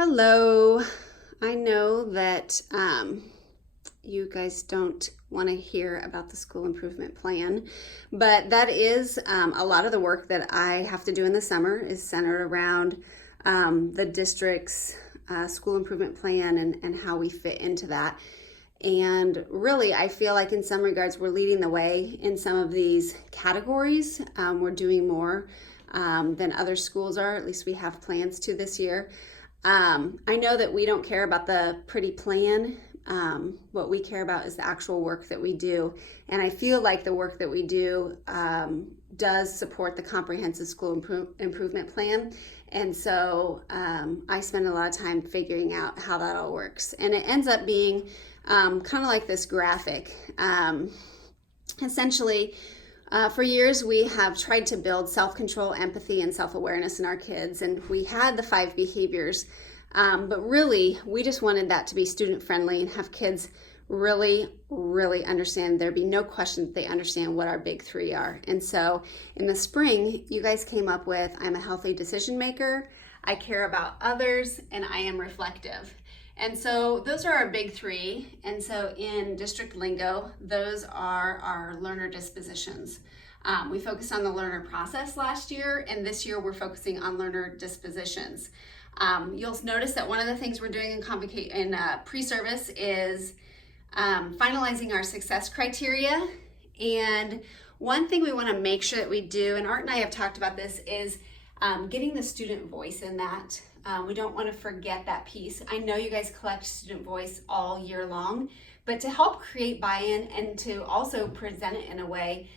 Hello. I know that you guys don't want to hear about the school improvement plan, but that is a lot of the work that I have to do in the summer is centered around the district's school improvement plan and how we fit into that. And really, I feel like in some regards, we're leading the way in some of these categories. We're doing more than other schools are, at least we have plans to this year. I know that we don't care about the pretty plan. What we care about is the actual work that we do. And I feel like the work that we do does support the comprehensive school improvement plan. And so I spend a lot of time figuring out how that all works. And it ends up being kind of like this graphic. Essentially, for years, we have tried to build self-control, empathy, and self-awareness in our kids, and we had the 5 behaviors, but really, we just wanted that to be student-friendly and have kids really, really understand. There be no question that they understand what our big 3 are. And so in the spring, you guys came up with, I'm a healthy decision maker, I care about others, and I am reflective. And so those are our big 3. And so in district lingo, those are our learner dispositions. We focused on the learner process last year, and this year we're focusing on learner dispositions. You'll notice that one of the things we're doing in pre-service is finalizing our success criteria. And one thing we want to make sure that we do, and Art and I have talked about this, is getting the student voice in that. We don't want to forget that piece. I know you guys collect student voice all year long, but to help create buy-in and to also present it in a way,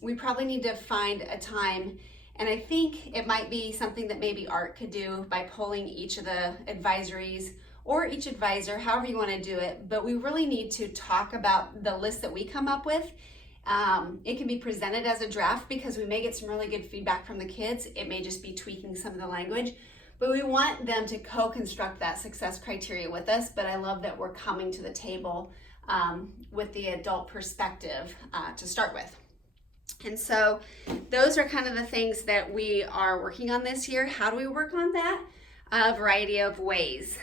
we probably need to find a time. And I think it might be something that maybe Art could do by polling each of the advisories or each advisor, however you want to do it. But we really need to talk about the list that we come up with. It can be presented as a draft because we may get some really good feedback from the kids. It may just be tweaking some of the language. But we want them to co-construct that success criteria with us, but I love that we're coming to the table with the adult perspective to start with. And so those are kind of the things that we are working on this year. How do we work on that? A variety of ways.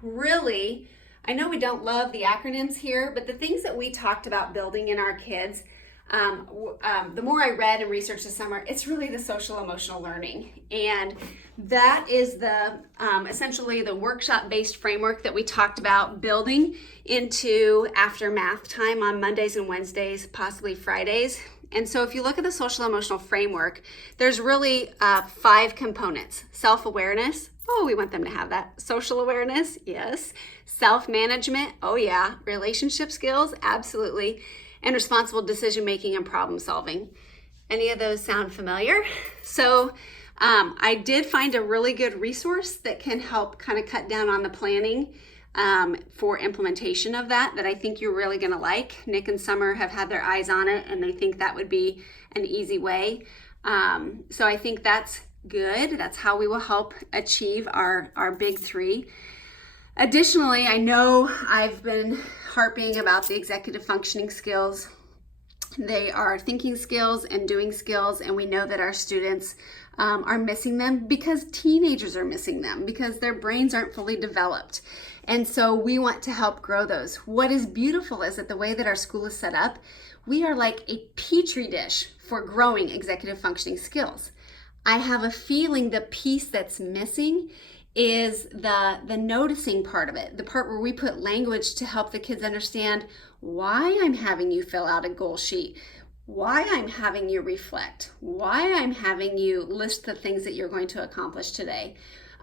Really, I know we don't love the acronyms here, but the things that we talked about building in our kids, the more I read and researched this summer, it's really the social emotional learning. And that is the essentially the workshop-based framework that we talked about building into after math time on Mondays and Wednesdays, possibly Fridays. And so if you look at the social emotional framework, there's really 5 components. Self-awareness, oh, we want them to have that. Social awareness, yes. Self-management, oh yeah. Relationship skills, absolutely. And responsible decision making and problem solving. Any of those sound familiar? So I did find a really good resource that can help kind of cut down on the planning for implementation of that I think you're really going to like. Nick and Summer have had their eyes on it, and they think that would be an easy way. So I think that's good. That's how we will help achieve our big 3. Additionally, I know I've been harping about the executive functioning skills. They are thinking skills and doing skills, and we know that our students are missing them because teenagers are missing them because their brains aren't fully developed. And so we want to help grow those. What is beautiful is that the way that our school is set up, we are like a petri dish for growing executive functioning skills. I have a feeling the piece that's missing is the noticing part of it, the part where we put language to help the kids understand why I'm having you fill out a goal sheet, why I'm having you reflect, why I'm having you list the things that you're going to accomplish today,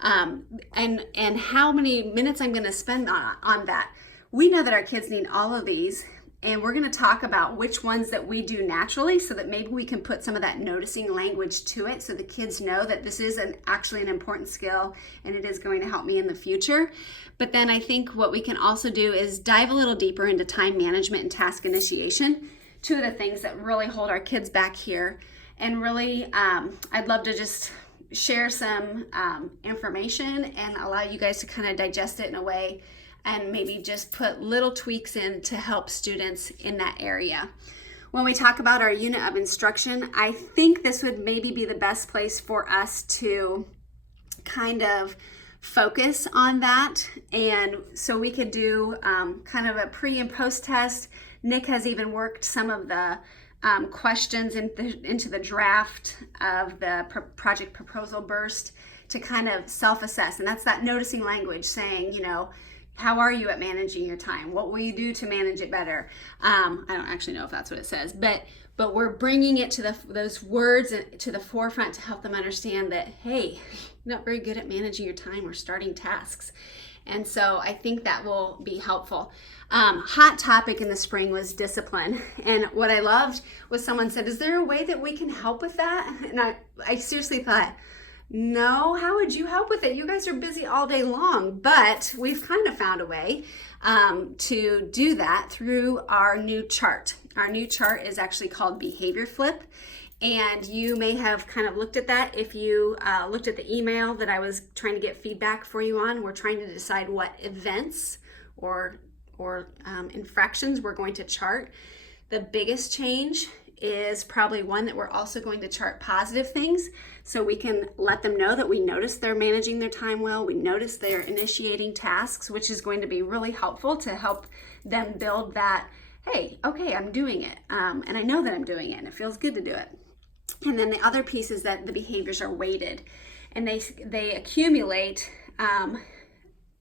and how many minutes I'm going to spend on that. We know that our kids need all of these, and we're going to talk about which ones that we do naturally so that maybe we can put some of that noticing language to it so the kids know that this is actually an important skill and it is going to help me in the future. But then I think what we can also do is dive a little deeper into time management and task initiation, 2 of the things that really hold our kids back here. And really, I'd love to just share some information and allow you guys to kind of digest it in a way and maybe just put little tweaks in to help students in that area. When we talk about our unit of instruction, I think this would maybe be the best place for us to kind of focus on that. And so we could do kind of a pre and post test. Nick has even worked some of the questions into the draft of the project proposal burst to kind of self-assess. And that's that noticing language saying, you know, how are you at managing your time? What will you do to manage it better? I don't actually know if that's what it says, but we're bringing it to those words to the forefront to help them understand that, hey, you're not very good at managing your time or starting tasks. And so I think that will be helpful. Hot topic in the spring was discipline. And what I loved was someone said, is there a way that we can help with that? And I seriously thought, no, how would you help with it? You guys are busy all day long, but we've kind of found a way to do that through our new chart. Our new chart is actually called Behavior Flip. And you may have kind of looked at that if you looked at the email that I was trying to get feedback for you on. We're trying to decide what events or infractions we're going to chart. The biggest change is probably one that we're also going to chart positive things, so we can let them know that we notice they're managing their time well, we notice they're initiating tasks, which is going to be really helpful to help them build that, hey, okay, I'm doing it, and I know that I'm doing it, and it feels good to do it. And then the other piece is that the behaviors are weighted, and they accumulate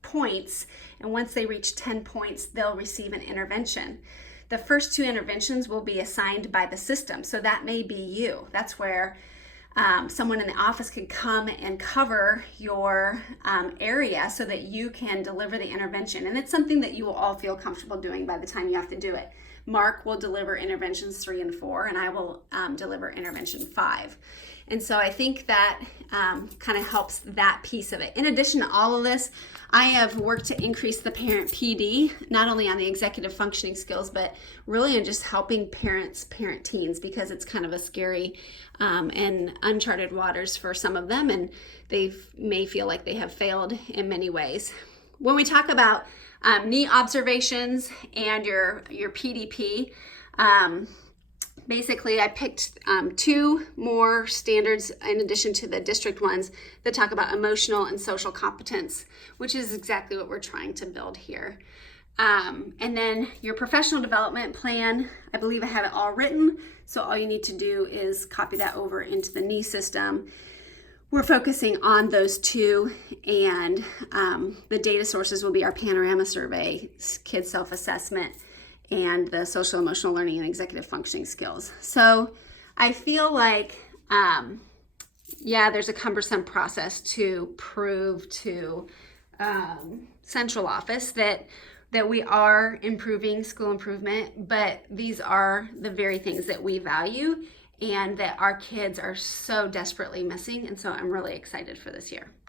points, and once they reach 10 points, they'll receive an intervention. The first 2 interventions will be assigned by the system, so that may be you. That's where someone in the office could come and cover your area so that you can deliver the intervention, and it's something that you will all feel comfortable doing by the time you have to do it. Mark will deliver interventions 3 and 4, and I will deliver intervention 5. And so I think that kind of helps that piece of it. In addition to all of this, I have worked to increase the parent PD, not only on the executive functioning skills, but really in just helping parents parent teens, because it's kind of a scary and uncharted waters for some of them, and they may feel like they have failed in many ways. When we talk about knee observations and your PDP, basically I picked 2 more standards in addition to the district ones that talk about emotional and social competence, which is exactly what we're trying to build here. And then your professional development plan, I believe I have it all written, so all you need to do is copy that over into the knee system. We're focusing on those 2, and the data sources will be our panorama survey, kids self-assessment, and the social emotional learning and executive functioning skills. So I feel like, there's a cumbersome process to prove to central office that we are improving school improvement, but these are the very things that we value and that our kids are so desperately missing. And so I'm really excited for this year.